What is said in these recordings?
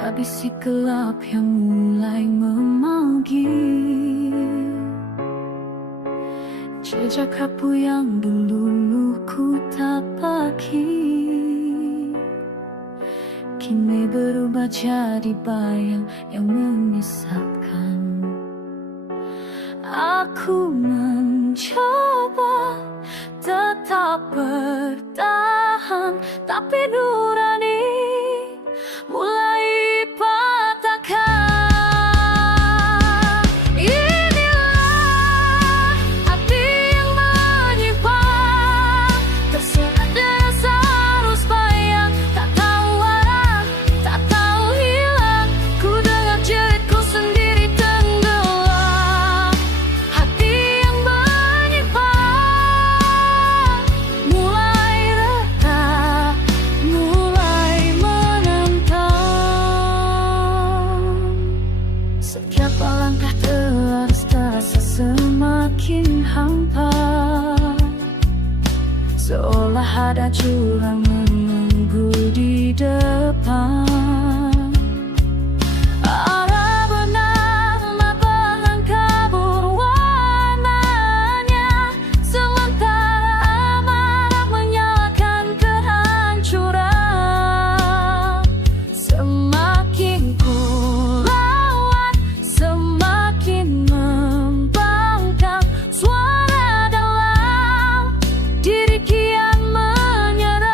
Ada bisik gelap yang mulai memanggil, jejak rapuh yang dulu ku tapaki, kini berubah jadi bayang yang menyesatkan. Aku mencoba tetap bertahan, tapi nurani mulai patahkan. Inilah hati yang menyimpang, tersedas arus bayang, tak tahu arah, tak tahu hilang. Ku dengar jeritku sendiri tenggelam. Hati yang menyimpang mulai retak, mulai menantang. Setiap langkah terasa semakin hampa, seolah ada jurang menunggu di depan. Arah bernama pelengkap berwarnanya, sementara amarah menyalakan kehancuran. Semakin ku lawan, semakin membangkang suara dalam diri kian menyerang.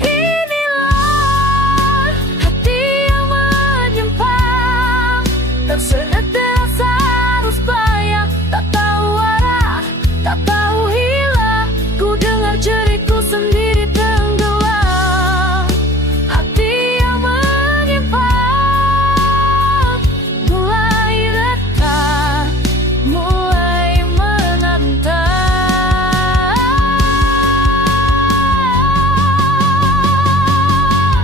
Inilah hati yang menyimpang, terseret deras arus bayang, tak tahu arah, tak tahu hilang. Ku dengar jeritku sendiri tenggelam. Hati yang menyimpang mulai retak, mulai menantang.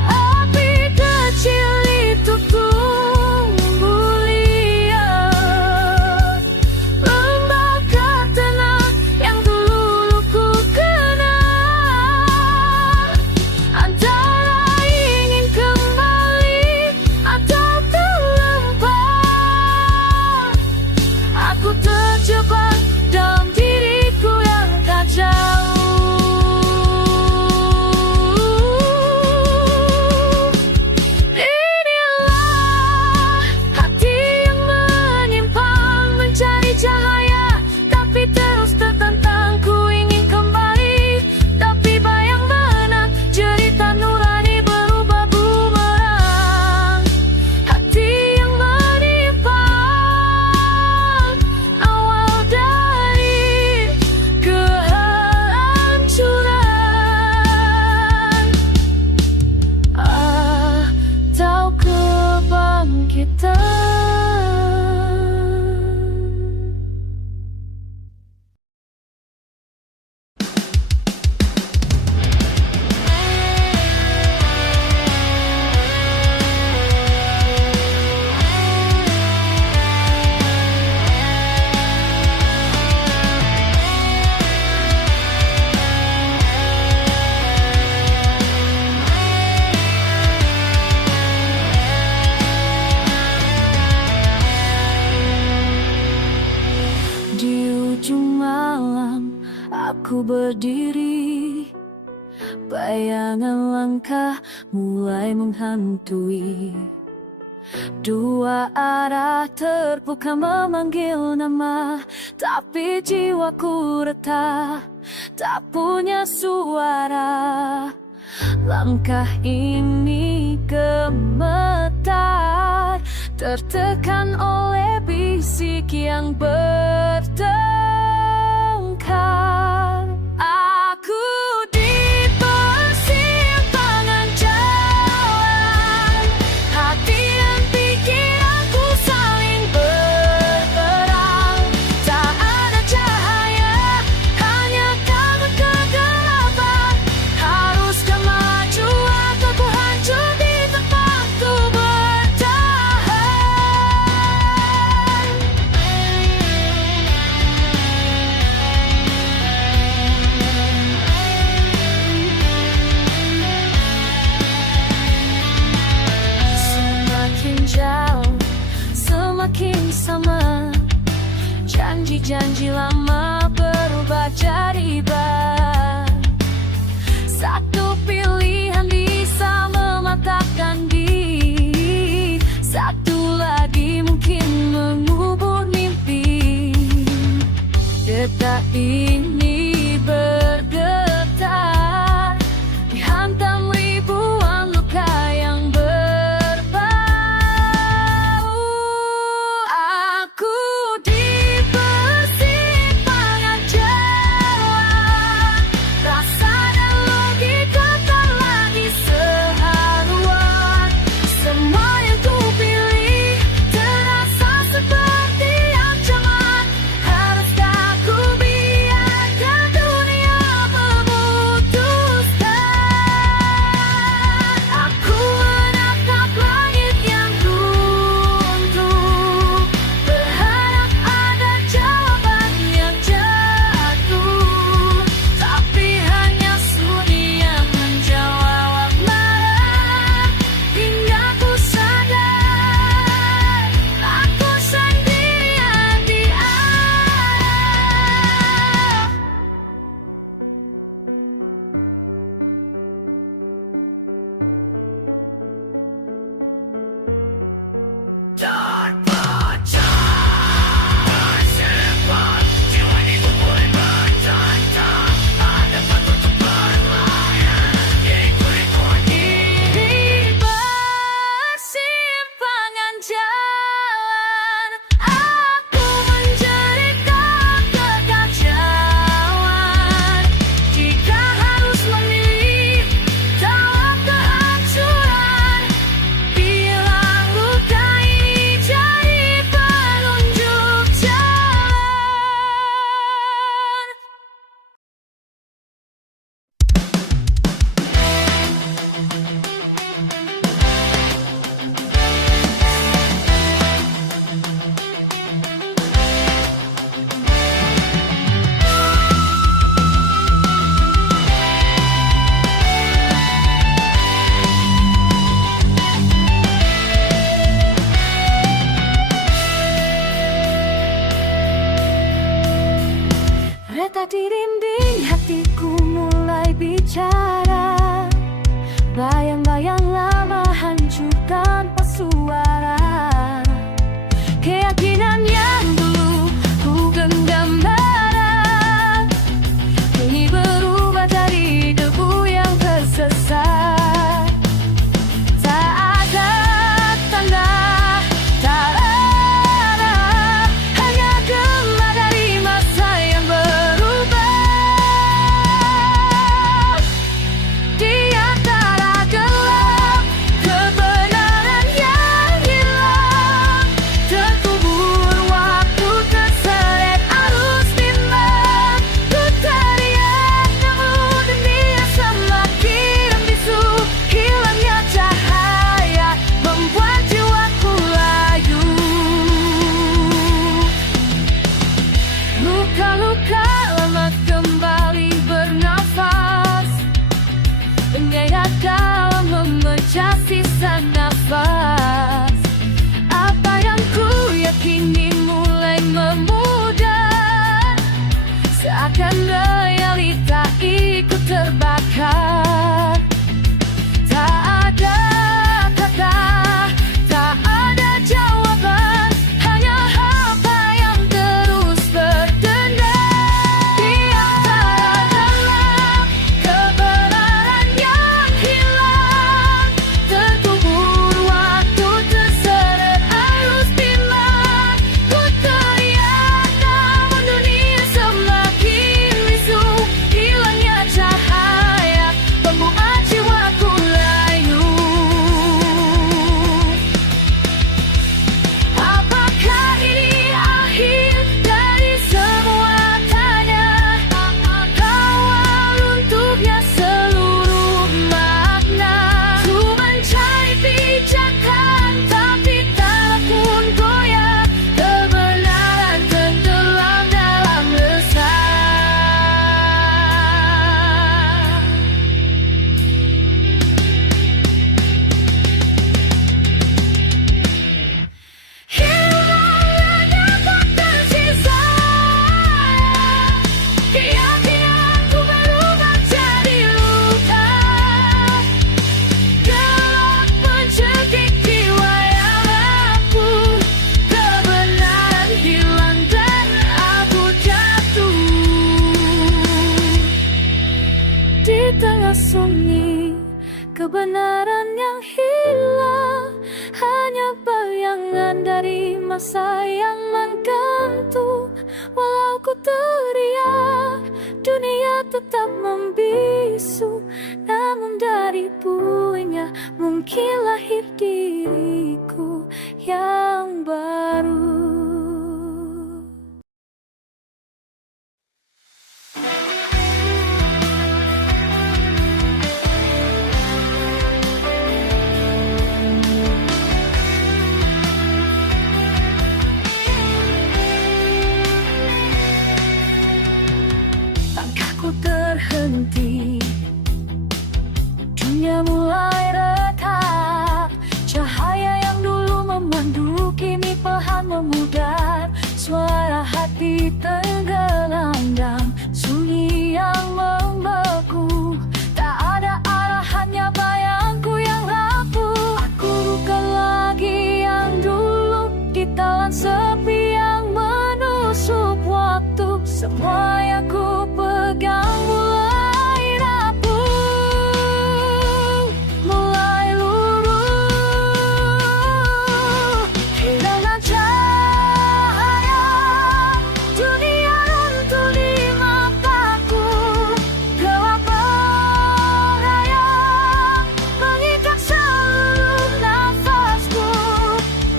Api kecil itu tumbuh liar, lembaga tenang yang dulu ku kenal. Antara ingin kembali atau terlempar, aku terjebak dalam diriku yang kacau. Inilah hati yang menyimpang, mencari cahaya tapi terus tertentang. Ku ingin kembali tapi bayang benang, cerita nurani berubah bumerang. Hati yang menyimpang, awal dari kehancuran atau kebangkitan. Di ujung malam aku berdiri, bayangan langkah mulai menghantui. Dua arah terbuka memanggil nama, tapi jiwaku retak, tak punya suara. Langkah ini gemetar, tertekan oleh bisik yang bertengkar. Aku di persimpangan jalan, hati dan pikiranku saling berperang. Tak ada cahaya, hanya kabut kegelapan. Haruskah maju atau ku hancur di tempatku bertahan? janji lama berubah jadi bar. Satu pilihan bisa mematahkan di, satu lagi mungkin mengubur mimpi. Detak ini bergetar, dihantam ribuan luka yang berbau. Aku di persimpangan jalan, rasa dan logika tak lagi seharuan. Semua yang kupilih terasa seperti ancaman. Haruskah ku biarkan kebenaran yang hilang, hanya bayangan dari masa yang menggantung. Walau ku teriak, dunia tetap membisu, namun dari puingnya mungkin lahir diriku yang baru. Langkahku terhenti, dunia mulai retak. Cahaya yang dulu memandu kini perlahan memudar. Suara hati tenggelam dalam sunyi yang membeku. Tak ada arah, hanya bayangku yang rapuh. Aku bukan lagi yang dulu, ditelan sepi yang menusuk waktu. Semua yang ku pegang mulai rapuh, mulai luruh. Kehilangan cahaya, dunia runtuh di mataku. Gelap merayap, mengikat seluruh nafasku.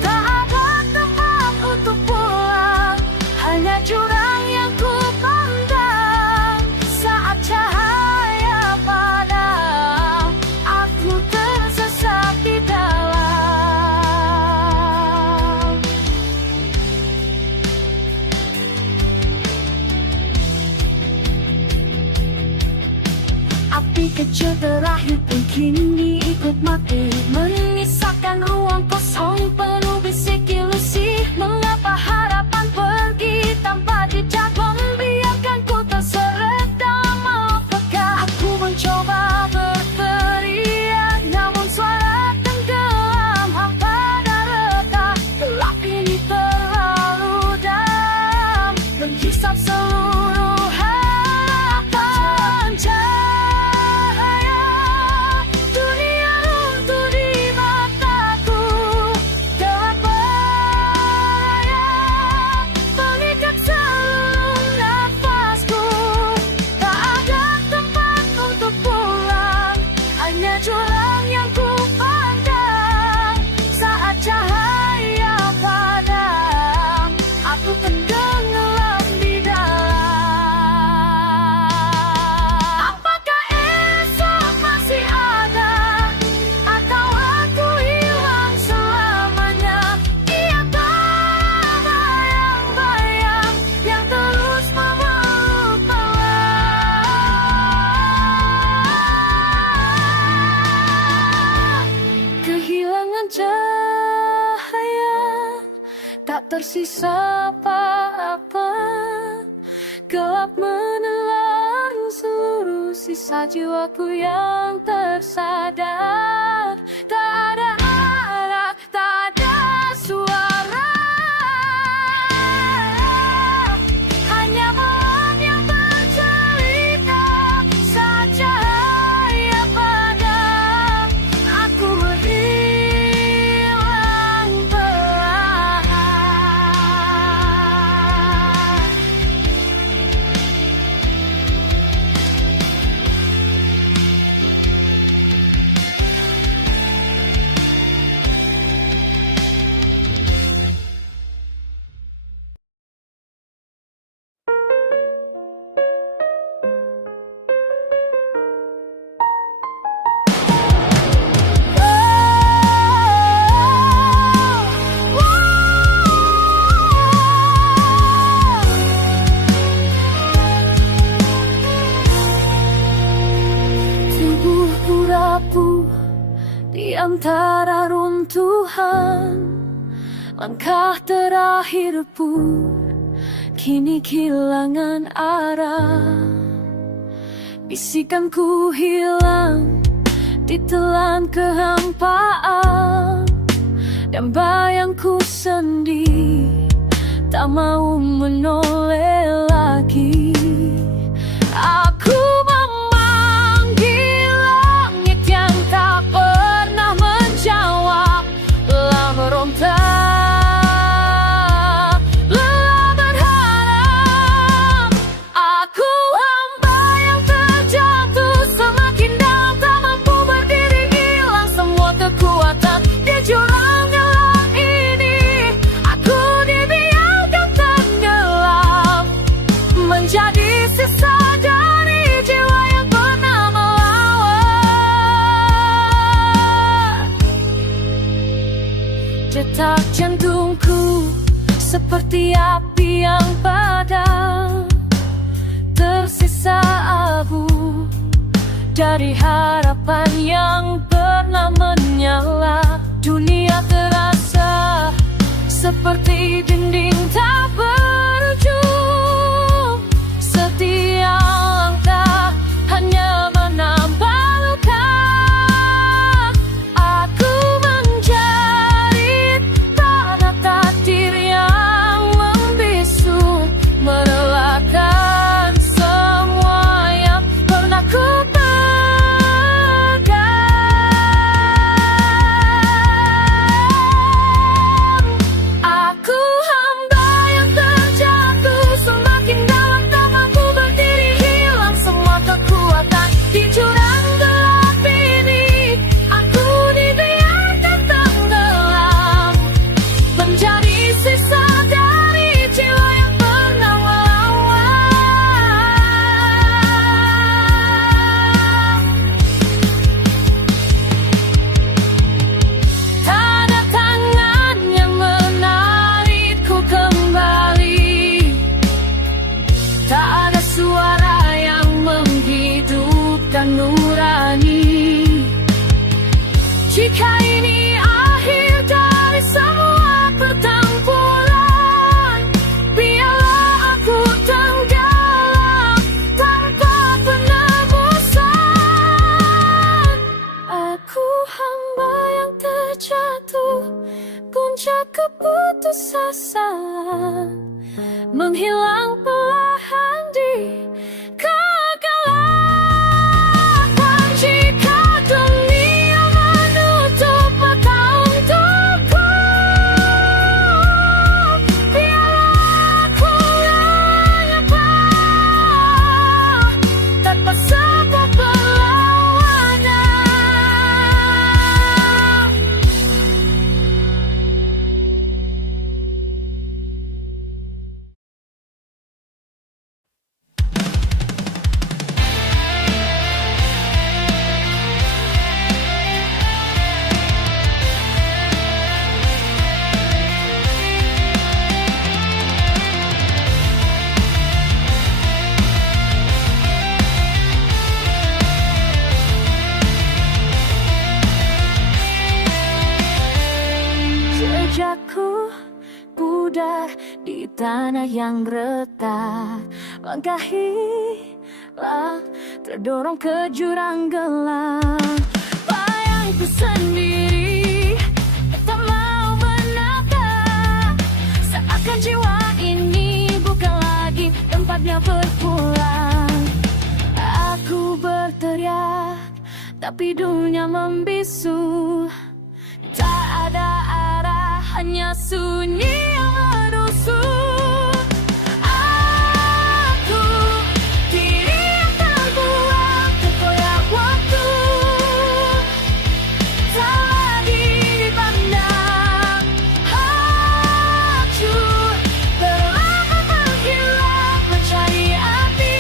Tak ada tempat untuk pulang, hanya jurang yang ku pandang. Saat cahaya padam, aku tersesat di dalam. Api kecil terakhir pun kini ikut mati, menyisakan ruang kosong penuh bisik ilusi. Mengapa harapan pergi tanpa jejak, membiarkan ku terseret dalam malapetaka. Aku mencoba berteriak, namun suara tenggelam hampa dan reka. Gelap ini terlalu dalam, menghisap seluruh harapan. Cahaya, dunia runtuh di mataku. Gelap merayap, mengikat seluruh nafasku. Tak ada tempat untuk pulang, hanya jurang yang ku pandang. Saat cahaya padam, aku tenggelam di dalam. Apakah esok masih ada, atau aku hilang selamanya? Di antara bayang-bayang yang terus memeluk malam. Kehilangan cahaya, tak tersisa apa-apa. Gelap menelan seluruh sisa jiwaku yang tersadar. Tak ada arah, tak ada suara, hanya malam yang bercerita. Saat cahaya padam, aku menghilang perlahan. Tubuhku rapuh di antara runtuhan. Langkah terakhir pun kini kehilangan arah. Bisikanku hilang ditelan kehampaan, dan bayangku sendiri tak mau menoleh lagi. Aku memanggil langit yang tak detak jantungku seperti api yang padam, tersisa abu dari harapan yang pernah menyala. Dunia terasa seperti dinding tak berujung. Setiap langkah hanya menambah luka. Aku menjerit pada takdir yang membisu, merelakan semua yang pernah ku nurani. Jika ini akhir dari semua pertempuran, biarlah aku tenggelam tanpa penebusan. Aku hamba yang terjatuh puncak keputusasaan, menghilang perlahan di kegelapan. Jejakku pudar di tanah yang retak, langkahilah terdorong ke jurang gelap. Bayangku sendiri tak mau menatap, seakan jiwa ini bukan lagi tempatnya berpulang. Aku berteriak tapi dunia membisu, tak ada arah, hanya sunyi yang menusuk. Aku diri yang terbuang, terkoyak waktu, tak lagi dipandang. Hancur, perlahan menghilang, mencari api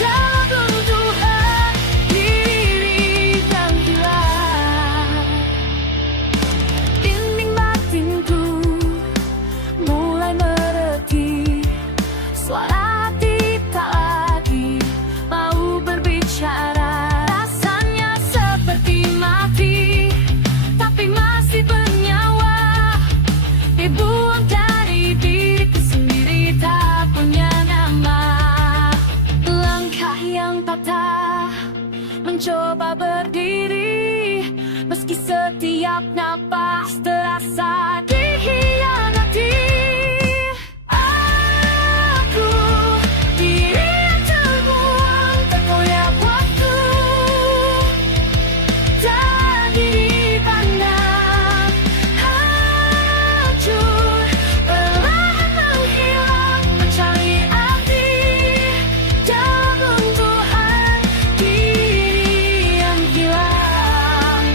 dalam runtuhan diri yang hilang. Dinding batinku mulai mereti, suara hati tak lagi mau berbicara. Rasanya seperti mati, tapi masih bernyawa. Dibuang dari diriku sendiri, tak punya nama. Langkah yang patah mencoba berdiri, meski setiap napas terasa dikhianati. Aku diri yang terbuang, terkoyak waktu, tak lagi dipandang. Hancur, perlahan menghilang, mencari arti dalam runtuhan diri yang hilang.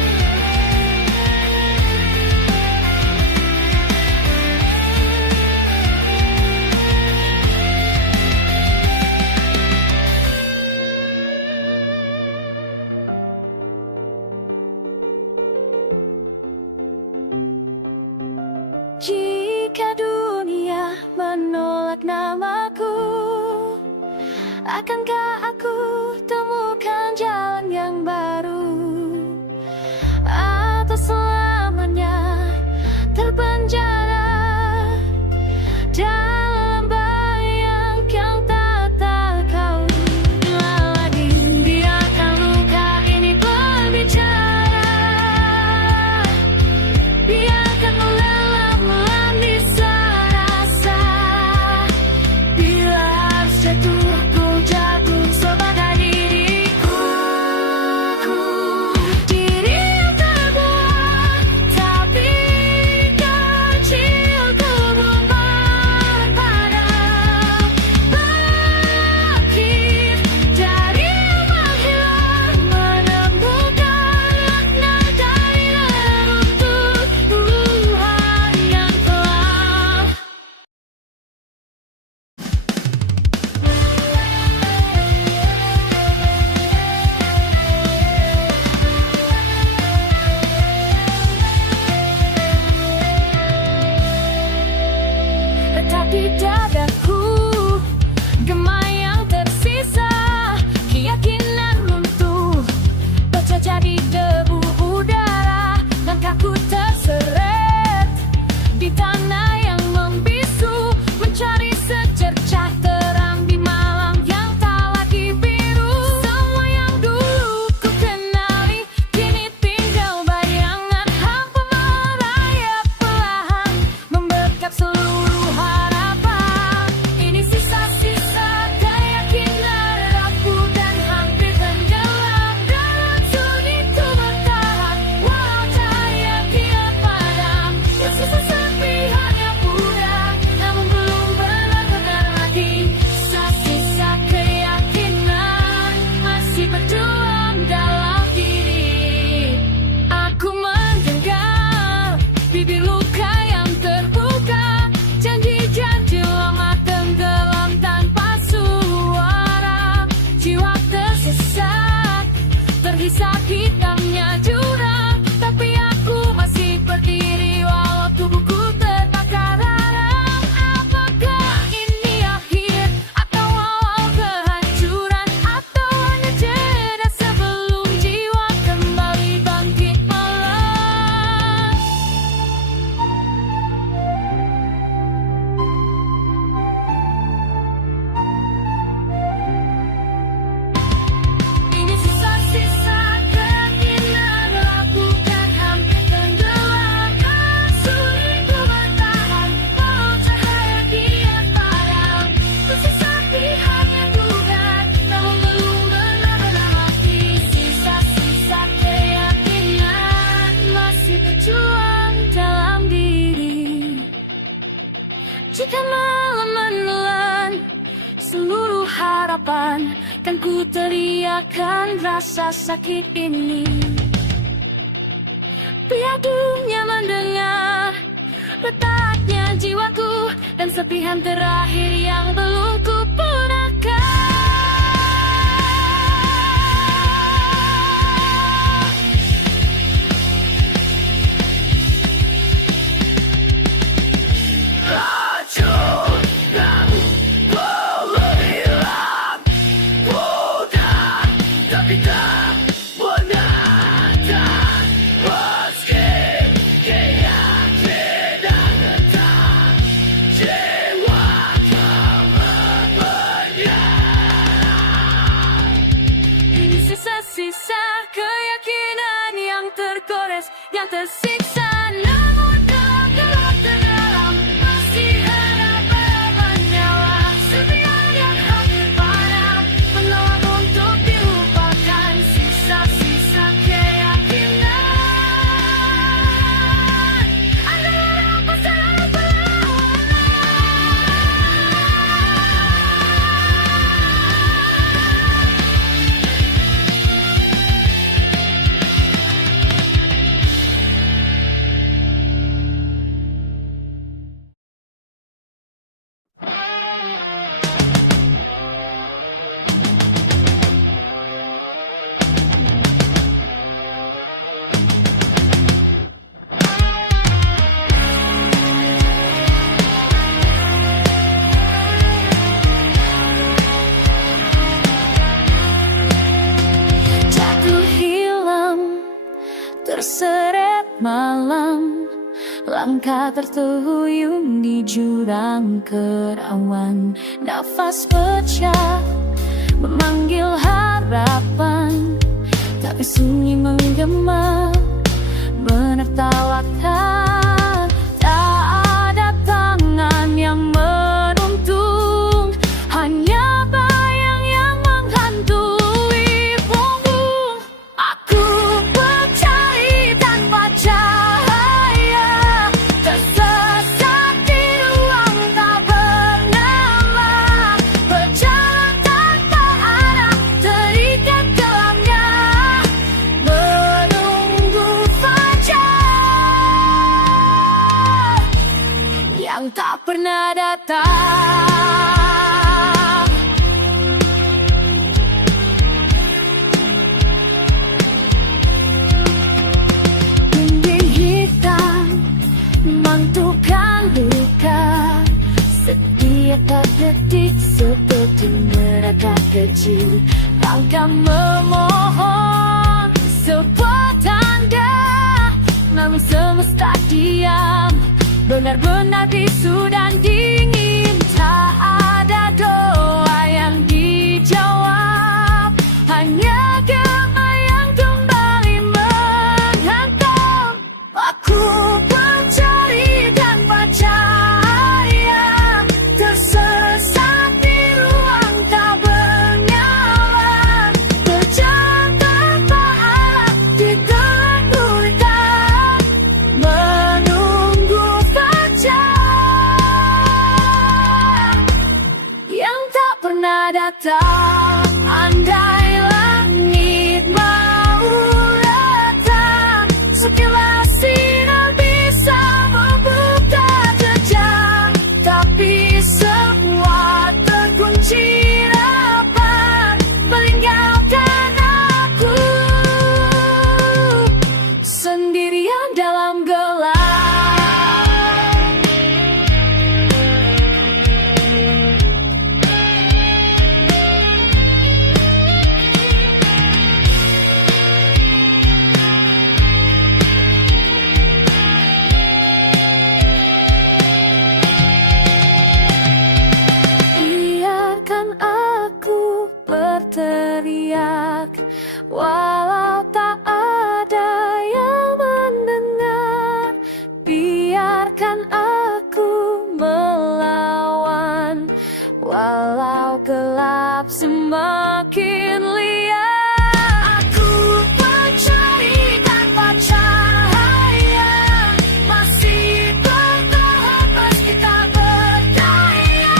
Jika dunia menolak namaku, akankah aku temukan jalan yang baru? Atau selamanya terpenjara dalam bayang yang tak kau lagi? Biarkan luka ini berbicara, biarkan meleleh bisa rasa. Bila harus jatuh, ku jatuh sebagai diriku. Diri yang terbuat, tapi kecilku bukan pada bangkit dari yang menghilang, menemukan makna dari reruntuhan yang telah. Letak di dadaku gema yang tersisa, keyakinan runtuh, baca jadi debu udara. Langkahku terseret di tanah yang membisu, mencari secercah terang di malam yang tak lagi biru. Semua yang dulu ku kenali kini tinggal bayangan hampa merayap perlahan, membekap seluruh harapan. Ini sisa-sisa keyakinan rapuh dan hampir tenggelam dalam sunyi ku bertahan, walau cahaya kian padam. Tersisa sepi hanya pudar, namun belum benar-benar mati. Sisa-sisa keyakinan masih berjuang dalam diri. Aku mendengar bibir luka yang terbuka, janji-janji lama tenggelam tanpa suara. Jiwa tersesat, terhisap hitamnya jurang, tapi aku masih berdiri walau tubuhku terbakar haram. Apakah ini akhir atau awal kehancuran, atau hanya jeda sebelum jiwa kembali bangkit malam? Ini sisa-sisa keyakinan rapuh dan hampir tenggelam. Sulit ku bertahan, walau cahaya kian padam. Tersisa hanya dugaan, namun belum benar-benar mati. Sisa-sisa keyakinan masih berjuang dalam diri. Jika malam menelan seluruh harapan, kan ku teriakan rasa sakit ini. Biar dunia mendengar letaknya jiwaku dan serpihan terakhir yang belum ku punahkan. Ini sisa-sisa keyakinan yang tergores, yang tersiksa, namun tak gelap tenggelam. Masih ada beberapa nyawa, serpihan yang hampir padam, menolak untuk dilupakan. Sisa-sisa keyakinan adalah rampasan perlawanan. terseret malam, langkah terhuyung di jurang kerawan. Nafas pecah memanggil harapan, tapi sunyi menggema menertawakan. Tak ada tangan yang menuntung, hanya bayang yang menghantui punggung. Aku mencari tanpa cahaya, tersesat di ruang tak bernama, berjalan tanpa arah, terikat gelapnya, menunggu fajar yang tak pernah datang. Dinding hitam memantulkan luka, setiap detik seperti neraka kecil. Langkah memohon sebuah tanda, namun semesta diam, benar-benar bisu dan dingin. Tak ada doa yang dijawab, hanya gema yang kembali menghantam. Aku mencari tanpa cahaya, tersesat di ruang tak bernyawa, berjalan tanpa arah di gelap gulita, menunggu fajar yang tak pernah datang. Andai langit mau datang, sekilas sinar bisa membuka jejak, tapi semua terkunci rapat meninggalkan aku sendirian dalam gelap. Biarkan aku berteriak, walau tak ada yang mendengar. Biarkan aku melawan, walau gelap semakin liar. Aku mencari tanpa cahaya, masih bertahan meski tak berdaya,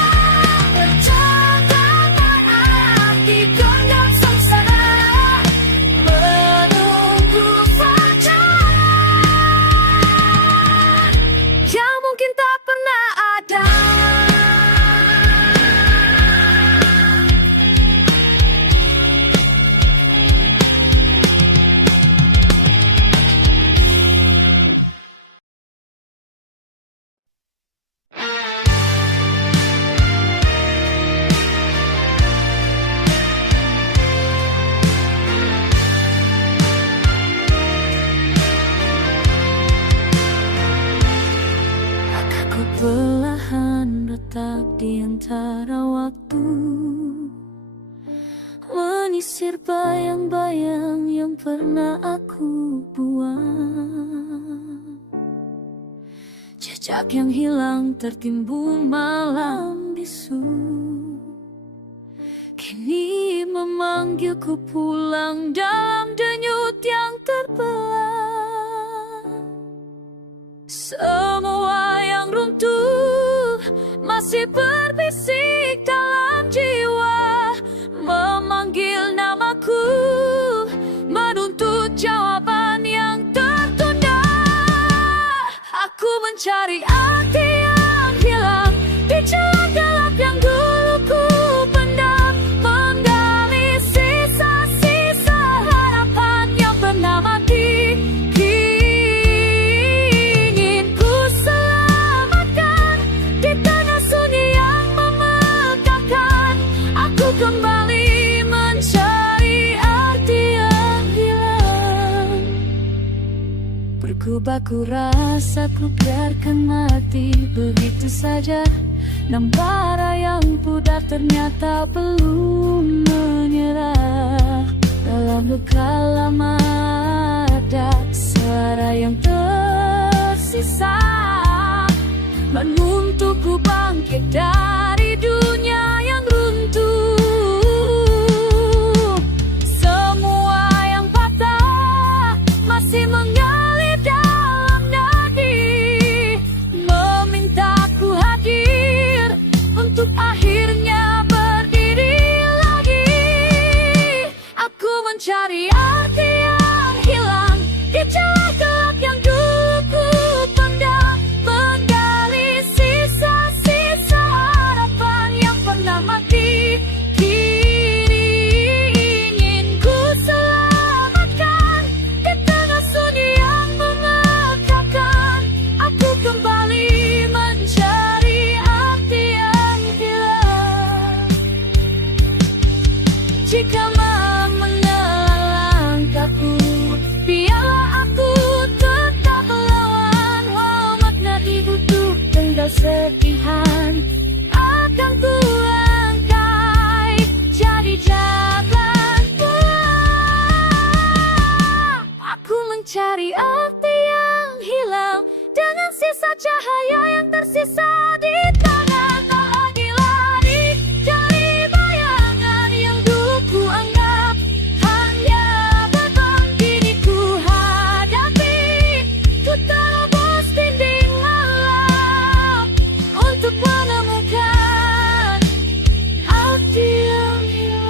berjalan tanpa arah di genggam sengsara, menunggu fajar yang mungkin tak pernah ada. Aku perlahan retak di antara waktu, menyisir bayang-bayang yang pernah aku buang. Jejak yang hilang tertimbun malam bisu, kini memanggilku pulang dalam denyut yang terbelah. Semua yang runtuh masih berbisik dalam jiwa, memanggil namaku, menuntut jawaban yang tertunda. Aku mencari arti yang hilang di celah gelap yang dulu ku pendam, menggali sisa-sisa harapan yang pernah mati. Ingin ku selamatkan di tengah sunyi yang memegahkan. Aku kembali mencari arti yang hilang. Berkubaku rasaku biarkan mati begitu saja. Nambara yang pudar ternyata belum menyerah. Dalam luka lama ada suara yang tersisa, menuntukku bangkit dari dunia yang runtuh. Semua yang patah masih mengalir dalam nadi, memintaku hadir untuk akhirnya berdiri lagi. Aku mencari arti yang hilang di celah gelap yang dulu ku pandang, menggali sisa-sisa harapan yang pernah mati. Kini ingin ku selamatkan di tengah sunyi yang mengekakkan. Aku kembali mencari arti yang hilang. Jika mengenal langkahku, biarlah aku tetap melawan. Walau makna hidup kesedihan akan ku angkai jadi jalan pulang. Aku mencari arti yang hilang dengan sisa cahaya yang tersisa di tangan. Tak lagi lari dari bayangan yang dulu ku anggap hanya beban. Kini ku hadapi, ku terobos dinding malam untuk menemukan arti yang hilang.